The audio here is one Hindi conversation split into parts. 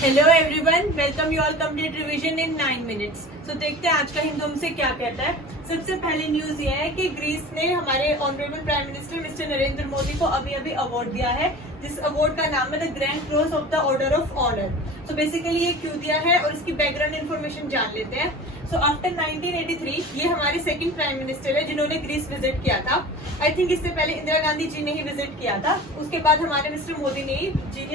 Hello everyone, welcome you all complete revision in 9 minutes. तो देखते हैं आज का हिंदू हमसे क्या कहता है। सबसे पहली न्यूज ये है कि ग्रीस ने हमारे honourable prime minister mister Narendra Modi को अभी अभी अवार्ड दिया है, जिस अवार्ड का नाम है the grand cross of the order of honour. तो बेसिकली ये क्यों दिया है और इसकी बैकग्राउंड इन्फॉर्मेशन जान लेते हैं। सो आफ्टर 1983 ये हमारे सेकंड प्राइम मिनिस्टर है जिन्होंने ग्रीस विजिट किया था। आई थिंक इससे पहले इंदिरा गांधी जी ने ही विजिट किया था, उसके बाद हमारे मिस्टर मोदी ने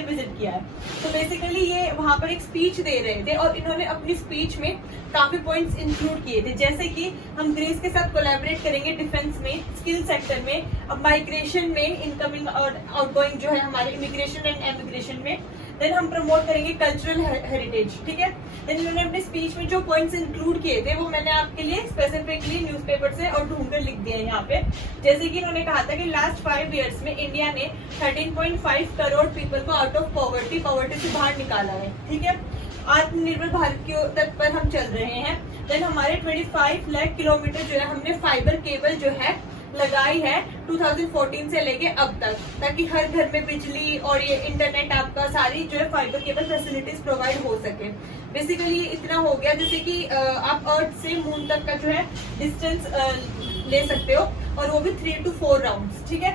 विजिट किया है। तो बेसिकली ये वहां पर एक स्पीच दे रहे थे और इन्होंने अपनी स्पीच में काफी पॉइंट्स इंक्लूड किए थे, जैसे कि हम ग्रीस के साथ कोलैबोरेट करेंगे डिफेंस में, स्किल सेक्टर में, अब माइग्रेशन में, इनकमिंग और आउटगोइंग जो है हमारे इमिग्रेशन एंड एमिग्रेशन में, देन हम प्रमोट करेंगे कल्चरल हेरिटेज। ठीक है, देन इन्होंने अपने स्पीच में जो पॉइंट्स इंक्लूड किए थे वो मैंने आपके लिए स्पेसिफिकली न्यूज़पेपर से और ढूंढकर लिख दिया है यहाँ पे। जैसे कि इन्होंने कहा था कि लास्ट 5 इयर्स में इंडिया ने 13.5 करोड़ पीपल को आउट ऑफ पॉवर्टी से बाहर निकाला है। ठीक है, आत्मनिर्भर भारत की तक पर हम चल रहे हैं। देन हमारे 25 लाख किलोमीटर जो है हमने फाइबर केबल जो है लगाई है 2014 से लेके अब तक, ताकि हर घर में बिजली और ये इंटरनेट आपका सारी जो है फाइबर केबल फैसिलिटीज प्रोवाइड हो सके। बेसिकली ये इतना हो गया जैसे कि आप अर्थ से मून तक का जो है डिस्टेंस ले सकते हो, और वो भी 3 to 4 राउंड्स। ठीक है,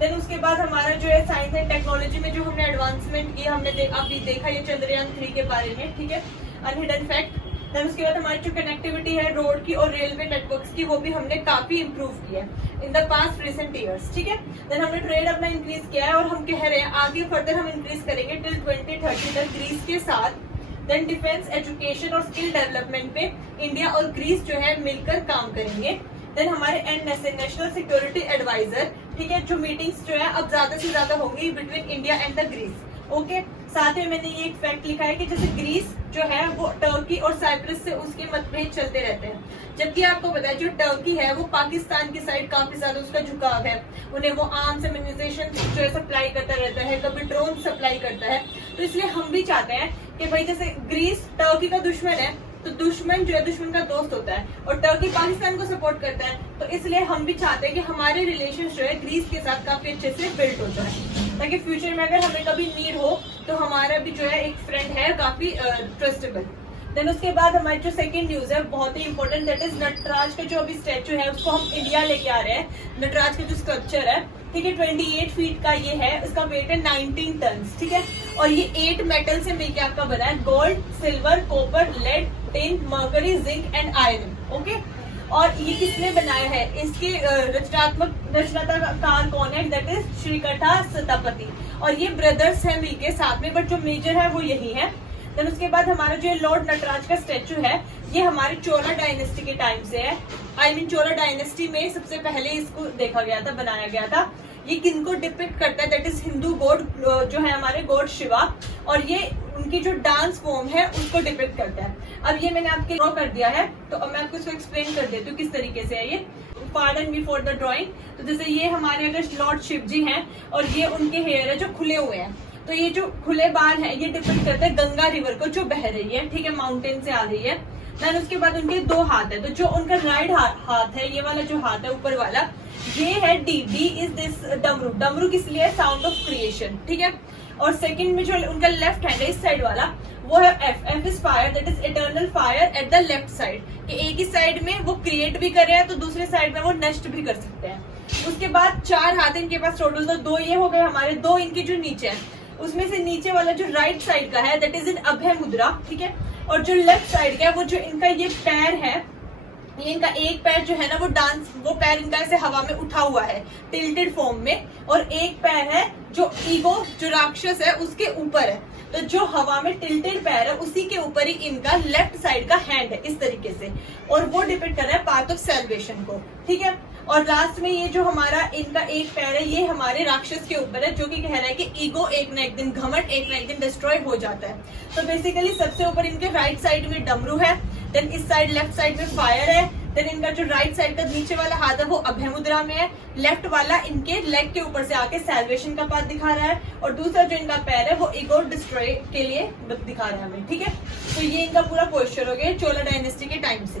देन उसके बाद हमारा जो है साइंस एंड टेक्नोलॉजी में जो हमने एडवांसमेंट की, हमने अभी देखा ये चंद्रयान 3 के बारे में। ठीक है, अनहिडन फैक्ट। देन उसके बाद हमारी जो कनेक्टिविटी है रोड की और रेलवे नेटवर्क्स की, वो भी हमने काफी इंप्रूव की है in the past recent years. ठीक है, देन हमने ट्रेड अपना इंक्रीज किया है और हम कह रहे हैं आगे फर्दर हम इंक्रीज करेंगे टिल 2030 तक ग्रीस के साथ। देन डिफेंस, एजुकेशन और स्किल डेवलपमेंट पे इंडिया और ग्रीस जो है मिलकर काम करेंगे। देन हमारे नेशनल सिक्योरिटी एडवाइजर, ठीक है, जो मीटिंग्स जो है अब ज्यादा से ज्यादा होंगी between India and the Greece. Okay, साथ में मैंने ये एक फैक्ट लिखा है कि जैसे ग्रीस जो है वो टर्की और साइप्रस से उसके मतभेद चलते रहते हैं, जबकि आपको पता है जो टर्की है वो पाकिस्तान की साइड काफी ज्यादा उसका झुकाव है। उन्हें वो आर्म्स एम्यूनिशन जो है सप्लाई करता रहता है, कभी ड्रोन सप्लाई करता है। तो इसलिए हम भी चाहते हैं कि भाई जैसे ग्रीस टर्की का दुश्मन है, तो दुश्मन जो है दुश्मन का दोस्त होता है, और टर्की पाकिस्तान को सपोर्ट करता है। तो इसलिए हम भी चाहते हैं कि हमारे रिलेशन जो है ग्रीस के साथ काफी अच्छे से बिल्ड हो जाए, ताकि फ्यूचर में अगर हमें कभी नीड हो तो हमारा भी जो है एक फ्रेंड है काफी ट्रस्टेबल। देन उसके बाद हमारी जो सेकंड न्यूज है बहुत ही इंपॉर्टेंट, दैट इज नटराज का जो अभी स्टैचू है उसको हम इंडिया लेके आ रहे हैं। नटराज का जो स्कल्पचर है, ठीक है, 28 फीट का ये है, इसका वेट है 19 टन। ठीक है, और ये 8 मेटल से मिलकर आपका बना है, gold, silver, copper, lead, tin, mercury, zinc and iron. Okay, और ये किसने बनाया है, इसके रचनाकार कौन है, दैट इज श्रीकंठा सतापति, और ये ब्रदर्स है मिलके साथ में, बट जो मेजर है वो यही है। देन उसके बाद हमारा जो लॉर्ड नटराज का स्टैचू है ये हमारी चोला डायनेस्टी के टाइम से है। आई मीन चोला डायनेस्टी में सबसे पहले इसको देखा गया था, बनाया गया था। ये किनको डिपिक्ट करता है, दैट इज हिंदू गॉड जो है हमारे गॉड शिवा, और ये उनकी जो डांस फॉर्म है उसको डिपिक्ट करता है। अब ये मैंने आपके ड्रॉ कर दिया है, तो अब मैं आपको इसको एक्सप्लेन कर देती हूँ किस तरीके से है ये। Pardon me for the drawing. तो जैसे ये हमारे अगर लॉर्ड शिव जी हैं और ये उनके हेयर है जो खुले हुए हैं, तो ये जो खुले बाल है ये डिपेंड करता है गंगा रिवर को जो बह रही है, ठीक है, माउंटेन से आ रही है। देन उसके बाद उनके 2 हाथ है, तो जो उनका राइट हाथ है, ये वाला जो हाथ है ऊपर वाला, ये है डी इज दिस डमरू। डमरू किस लिए? Sound of creation. ठीक है, और सेकंड में जो उनका लेफ्ट हैंड है इस साइड वाला, वो है F is fire, that is eternal fire at the left side, कि एक ही साइड में वो क्रिएट भी कर रहे हैं तो दूसरे साइड में वो नष्ट भी कर सकते हैं। उसके बाद 4 हाथ इनके पास टोटल, तो 2 ये हो गए हमारे, 2 इनके जो नीचे है, उसमें से नीचे वाला जो राइट साइड का है दैट इज इन अभय मुद्रा। ठीक है, और जो लेफ्ट साइड का है वो जो इनका ये पैर है, ये इनका एक पैर जो है ना वो पैर इनका ऐसे हवा में उठा हुआ है टिल्टेड फॉर्म में, और एक पैर है जो ईगो जो राक्षस है उसके ऊपर है। तो जो हवा में टिल्टेड पैर है उसी के ऊपर ही इनका लेफ्ट साइड का हैंड है इस तरीके से, और वो डिपेंड कर रहा है पाथ ऑफ सेल्वेशन को। ठीक है, और लास्ट में ये जो हमारा इनका एक पैर है ये हमारे राक्षस के ऊपर है, जो कि कह रहा है कि ईगो एक ना एक दिन, घमंड एक ना एक दिन डिस्ट्रॉय हो जाता है। तो बेसिकली सबसे ऊपर इनके राइट साइड में डमरू है, देन इस साइड लेफ्ट साइड में फायर है, देन इनका जो राइट साइड का नीचे वाला हाथ है वो अभय मुद्रा में है, लेफ्ट वाला इनके लेग के ऊपर से आके सैल्वेशन का पाथ दिखा रहा है, और दूसरा जो इनका पैर है वो ईगो डिस्ट्रॉय के लिए दिखा रहा है हमें। ठीक है, तो ये इनका पूरा पोस्चर हो गया चोला डायनेस्टी के टाइम से।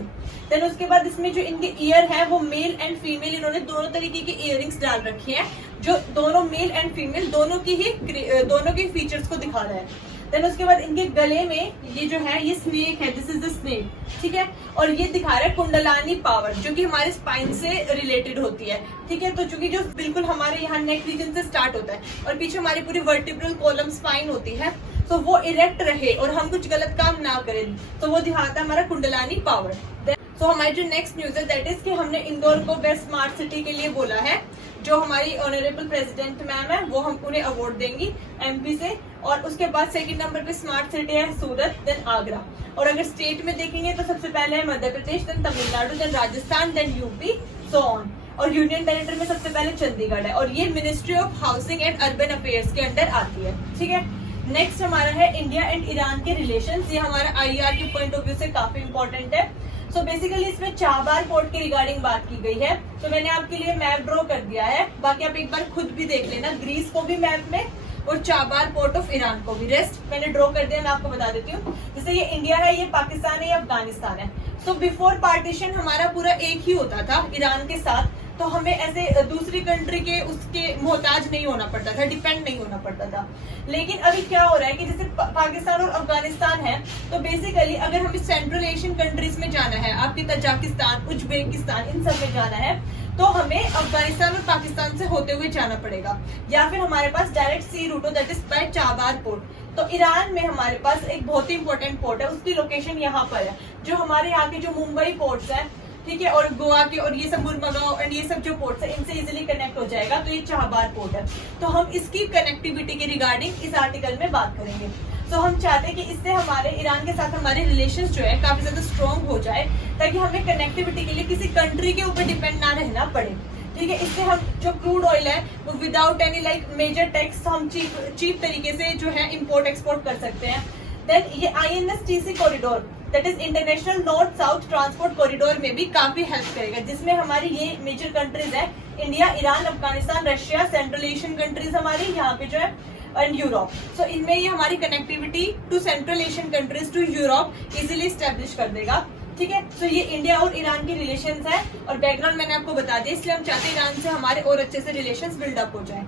देन उसके बाद इसमें जो इनके ईयर है वो मेल एंड फीमेल, इन्होंने दोनों तरीके के इयररिंग्स डाल रखे हैं, जो दोनों मेल एंड फीमेल दोनों की फीचर्स को दिखा रहा है। देन उसके बाद इनके गले में ये जो है ये स्नेक है, दिस इज द स्नेक, ठीक है। और ये दिखा रहा है कुंडलानी पावर, जो कि हमारे स्पाइन से रिलेटेड होती है, ठीक है। तो चूंकि जो बिल्कुल हमारे यहाँ नेक रीजन से स्टार्ट होता है और पीछे हमारी पूरी वर्टिब्रल कॉलम स्पाइन होती है, तो वो इरेक्ट रहे और हम कुछ गलत काम ना करें, तो वो दिखाता है हमारा कुंडलानी पावर। तो हमारी जो नेक्स्ट न्यूज है दैट इज कि हमने इंदौर को बेस्ट स्मार्ट सिटी के लिए बोला है। जो हमारी ऑनरेबल प्रेसिडेंट मैम है वो हम उन्हें अवार्ड देंगी एमपी से। और उसके बाद सेकंड नंबर पे स्मार्ट सिटी है सूरत, देन आगरा। और अगर स्टेट में देखेंगे तो सबसे पहले है Madhya Pradesh, then Tamil Nadu, then Rajasthan, then UP, so on. और यूनियन टेरिटरी में सबसे पहले चंडीगढ़ है और ये ministry of housing and urban affairs के अंडर आती है, ठीक है। नेक्स्ट हमारा है इंडिया एंड ईरान के रिलेशंस। ये हमारा आईआर के पॉइंट ऑफ व्यू से काफी इंपॉर्टेंट है। सो बेसिकली इसमें चाबार पोर्ट के रिगार्डिंग बात की गई है। तो मैंने आपके लिए मैप ड्रॉ कर दिया है, बाकी आप एक बार खुद भी देख लेना, ग्रीस को भी मैप में और चाबार पोर्ट ऑफ ईरान को भी। रेस्ट मैंने ड्रॉ कर दिया, मैं आपको बता देती हूँ। जैसे ये इंडिया है, ये पाकिस्तान है, ये अफगानिस्तान है। सो बिफोर पार्टीशन हमारा पूरा एक ही होता था ईरान के साथ, तो हमें ऐसे दूसरी कंट्री के उसके मोहताज नहीं होना पड़ता था, डिपेंड नहीं होना पड़ता था। लेकिन अभी क्या हो रहा है कि जैसे पाकिस्तान और अफगानिस्तान है, तो बेसिकली अगर हमें सेंट्रल एशियन कंट्रीज में जाना है, आपकी तजाकिस्तान, उज्बेकिस्तान, इन सब में जाना है, तो हमें अफगानिस्तान और पाकिस्तान से होते हुए जाना पड़ेगा, या फिर हमारे पास डायरेक्ट सी रूट हो, that is by Chabahar port. तो ईरान में हमारे पास एक बहुत ही इंपॉर्टेंट पोर्ट है, उसकी लोकेशन यहाँ पर है। जो हमारे यहाँ के जो मुंबई पोर्ट्स है, ठीक है, और गोवा के और ये सब मुरमुगांव एंड ये सब जो पोर्ट्स है, इनसे इजीली कनेक्ट हो जाएगा। तो ये चाबार पोर्ट है, तो हम इसकी कनेक्टिविटी के रिगार्डिंग इस आर्टिकल में बात करेंगे। तो हम चाहते हैं कि इससे हमारे ईरान के साथ हमारे रिलेशंस जो है काफी ज्यादा स्ट्रॉन्ग हो जाए, ताकि हमें कनेक्टिविटी के लिए किसी कंट्री के ऊपर डिपेंड ना रहना पड़े, ठीक है। इससे हम जो क्रूड ऑयल है वो without any like major tax हम चीप तरीके से जो है इम्पोर्ट एक्सपोर्ट कर सकते हैं। देन ये INSTC corridor, that is international north south transport corridor में भी काफी हेल्प करेगा, जिसमें हमारी ये मेजर कंट्रीज है India, Iran, Afghanistan, Russia, central Asian countries हमारी यहाँ पे जो है, एंड यूरोप। सो इनमें ये हमारी connectivity to central Asian countries to Europe easily establish कर देगा, ठीक है। तो ये इंडिया और ईरान के रिलेशंस है और बैकग्राउंड मैंने आपको बता दिया, इसलिए हम चाहते हैं ईरान से हमारे और अच्छे से रिलेशंस बिल्डअप हो जाए।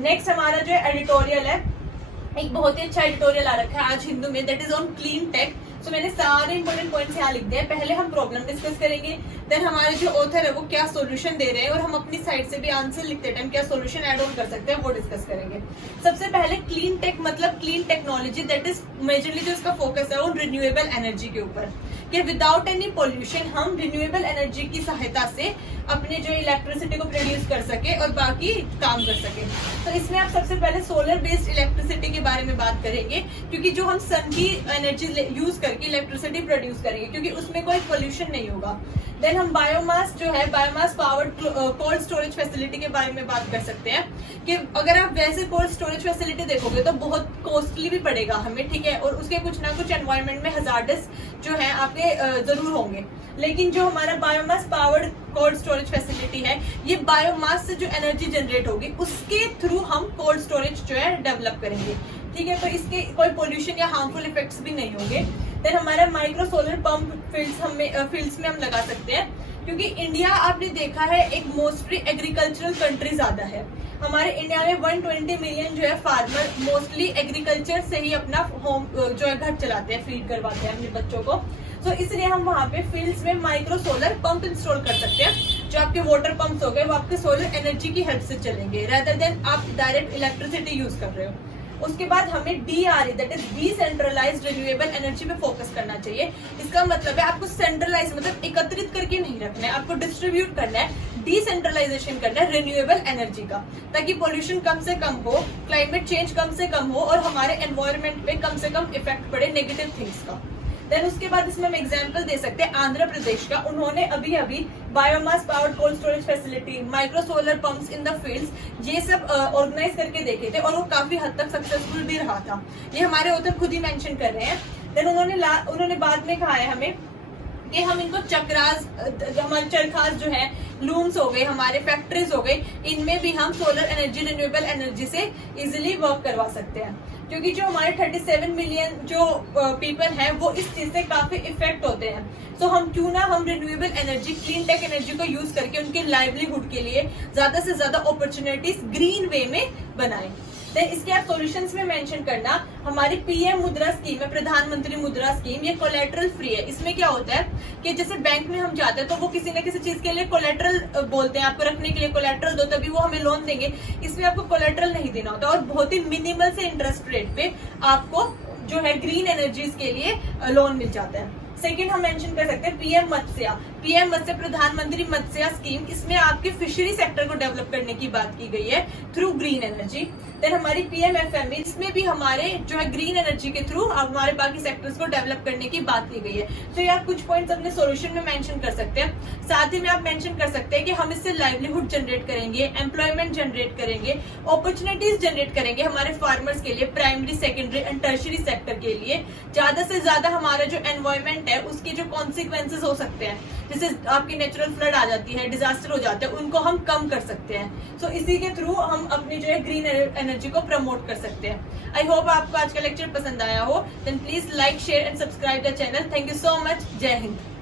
नेक्स्ट हमारा जो एडिटोरियल है, एक बहुत ही अच्छा एडिटोरियल आ रखा है आज हिंदू में, that is on clean tech. सो मैंने सारे इंपॉर्टेंट पॉइंट्स यहाँ लिख दिए। पहले हम प्रॉब्लम डिस्कस करेंगे, देन हमारे जो ऑथर है वो क्या सॉल्यूशन दे रहे हैं, और हम अपनी साइड से भी आंसर लिखते टाइम क्या सॉल्यूशन ऐड ऑन कर सकते हैं वो डिस्कस करेंगे। सबसे पहले क्लीन टेक मतलब clean technology, that is majorly जो इसका फोकस है वो रिन्यूएबल एनर्जी के ऊपर, कि विदाउट एनी पोल्यूशन हम रिन्यूएबल एनर्जी की सहायता से अपने जो इलेक्ट्रिसिटी को प्रोड्यूस कर सके और बाकी काम कर सके। तो इसमें आप सबसे पहले सोलर बेस्ड इलेक्ट्रिसिटी के बारे में बात करेंगे, क्योंकि जो हम सन की एनर्जी यूज करके इलेक्ट्रिसिटी प्रोड्यूस करेंगे, क्योंकि उसमें कोई पोल्यूशन नहीं होगा। देन हम बायोमास जो है, biomass powered cold storage facility के बारे में बात कर सकते हैं, कि अगर आप वैसे कोल्ड स्टोरेज फैसिलिटी देखोगे तो बहुत कॉस्टली भी पड़ेगा हमें, ठीक है, और उसके कुछ ना कुछ एनवायरनमेंट में हजार्डस जो है आपके जरूर होंगे। लेकिन जो हमारा biomass powered cold storage facility है, ये बायोमास से जो एनर्जी जनरेट होगी उसके थ्रू हम कोल्ड स्टोरेज जो है डेवलप करेंगे, ठीक है। तो इसके कोई पोल्यूशन या हार्मफुल इफेक्ट्स भी नहीं होंगे। देन हमारा माइक्रो सोलर पंप फील्ड्स में हम लगा सकते हैं, क्योंकि इंडिया आपने देखा है एक मोस्टली एग्रीकल्चरल कंट्री ज्यादा है। हमारे इंडिया में 120 मिलियन जो है फार्मर मोस्टली एग्रीकल्चर से ही अपना होम जो है घर चलाते हैं, फीड करवाते हैं अपने बच्चों को। तो इसलिए हम वहाँ पे फील्ड्स में माइक्रो सोलर पंप इंस्टॉल कर सकते हैं। जो आपके वाटर पंप्स हो गए वो आपके सोलर एनर्जी की हेल्प से चलेंगे, रेदर देन आप डायरेक्ट इलेक्ट्रिसिटी यूज कर रहे हो। उसके बाद हमें DRE that is decentralized renewable energy पे फोकस करना चाहिए। इसका मतलब है आपको सेंट्रलाइज मतलब एकत्रित करके नहीं रखना है, आपको डिस्ट्रीब्यूट करना है, डिसेंट्रलाइजेशन करना है रिन्यूएबल एनर्जी का, ताकि पोल्यूशन कम से कम हो, क्लाइमेट चेंज कम से कम हो और हमारे एनवायरमेंट पे कम से कम इफेक्ट पड़े नेगेटिव थिंग्स का। देन उसके बाद इसमें हम एग्जांपल दे सकते हैं आंध्र प्रदेश का। उन्होंने अभी अभी biomass powered cold storage facility, micro solar pumps in the fields, ये सब ऑर्गेनाइज करके देखे थे और वो काफी हद तक सक्सेसफुल भी रहा था। ये हमारे ऑथर खुद ही मेंशन कर रहे हैं। देन उन्होंने बाद में कहा है हमें कि हम इनको चक्रास, हमारे चरखास जो है, लूम्स हो गए, हमारे फैक्ट्रीज हो गई, इनमें भी हम सोलर एनर्जी रिन्यूएबल एनर्जी से इजीली वर्क करवा सकते हैं, क्योंकि जो हमारे 37 मिलियन जो पीपल हैं वो इस चीज से काफी इफेक्ट होते हैं। तो हम क्यों ना हम renewable energy, clean tech energy को यूज करके उनके लाइवलीहुड के लिए ज्यादा से ज्यादा अपॉर्चुनिटीज ग्रीन वे में बनाएं। देन इसके आप सॉल्यूशंस में मेंशन करना हमारी पीएम मुद्रा स्कीम है, प्रधानमंत्री मुद्रा स्कीम, ये कोलेटरल फ्री है। इसमें क्या होता है कि जैसे बैंक में हम जाते हैं तो वो किसी न किसी चीज के लिए कोलेटरल बोलते हैं, आपको रखने के लिए कोलेटरल दो तभी वो हमें लोन देंगे। इसमें आपको कोलेटरल नहीं देना होता और बहुत ही मिनिमल से इंटरेस्ट रेट पे आपको जो है ग्रीन एनर्जीज के लिए लोन मिल जाता है। सेकंड हम मेंशन कर सकते हैं पीएम मत्स्य प्रधानमंत्री मत्स्य स्कीम, इसमें आपके फिशरी सेक्टर को डेवलप करने की बात की गई है थ्रू ग्रीन एनर्जी। देन हमारी पीएमएफएमई, इसमें भी हमारे जो है ग्रीन एनर्जी के थ्रू हमारे बाकी सेक्टर्स को डेवलप करने की बात की गई है। तो ये आप कुछ पॉइंट्स अपने सॉल्यूशन में मेंशन कर सकते हैं। साथ ही में आप मेंशन कर सकते हैं कि हम इससे लाइवलीहुड जनरेट करेंगे, एम्प्लॉयमेंट जनरेट करेंगे, अपॉर्चुनिटीज जनरेट करेंगे हमारे फार्मर्स के लिए, primary, secondary and tertiary sector के लिए। ज्यादा से ज्यादा हमारा जो एनवायरमेंट है उसके जो कॉन्सिक्वेंसेज हो सकते हैं, जैसे आपकी नेचुरल फ्लड आ जाती है, डिजास्टर हो जाते हैं, उनको हम कम कर सकते हैं। सो इसी के थ्रू हम अपनी जो है ग्रीन एनर्जी को प्रमोट कर सकते हैं। आई होप आपको आज का लेक्चर पसंद आया हो। Then please like, share and subscribe the channel. Thank you so much. जय हिंद।